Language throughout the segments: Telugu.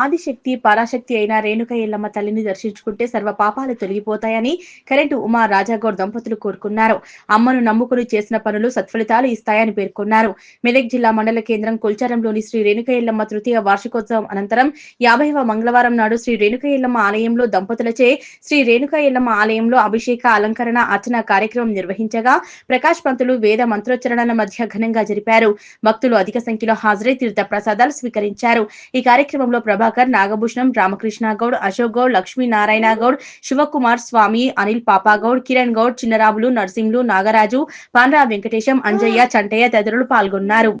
ఆదిశక్తి పరాశక్తి అయిన రేణుక ఎల్లమ్మ తల్లిని దర్శించుకుంటే సర్వ పాపాలు తొలగిపోతాయని కరెంటు ఉమా రాజాగౌడ్ దంపతులు కోరుకున్నారు. అమ్మను నమ్ముకుని చేసిన పనులు సత్ఫలితాలు ఇస్తాయని పేర్కొన్నారు. మెదక్ జిల్లా మండల కేంద్రం కొల్చారంలోని శ్రీ రేణుక ఎల్లమ్మ తృతీయ వార్షికోత్సవం అనంతరం 50వ మంగళవారం నాడు శ్రీ రేణుక ఎల్లమ్మ ఆలయంలో దంపతులచే శ్రీ రేణుక ఎల్లమ్మ ఆలయంలో అభిషేక అలంకరణ అర్చన కార్యక్రమం నిర్వహించగా ప్రకాష్ పంతులు వేద మంత్రోచ్చరణల మధ్య ఘనంగా జరిపారు. భక్తులు అధిక సంఖ్యలో హాజరై తీర్థ ప్రసాదాలు స్వీకరించారు. ఈ కార్యక్రమంలో ప్రభాకర్, నాగభూషణం, రామకృష్ణ గౌడ్, అశోక్ గౌడ్, లక్ష్మీనారాయణ గౌడ్, శివకుమార్ స్వామి, అనిల్ పాపాగౌడ్, కిరణ్ గౌడ్, చిన్నరాములు, నర్సింగ్లు, నాగరాజు, పాండ్రా వెంకటేశం, అంజయ్య, చంటయ్య తదితరులు పాల్గొన్నారు.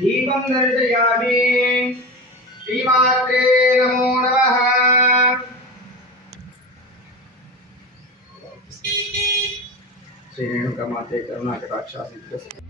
दीपं दर्शयामि श्रीमात्रे नमो नमः। श्री रेणुका माते करुणा कटाक्षासिद्ध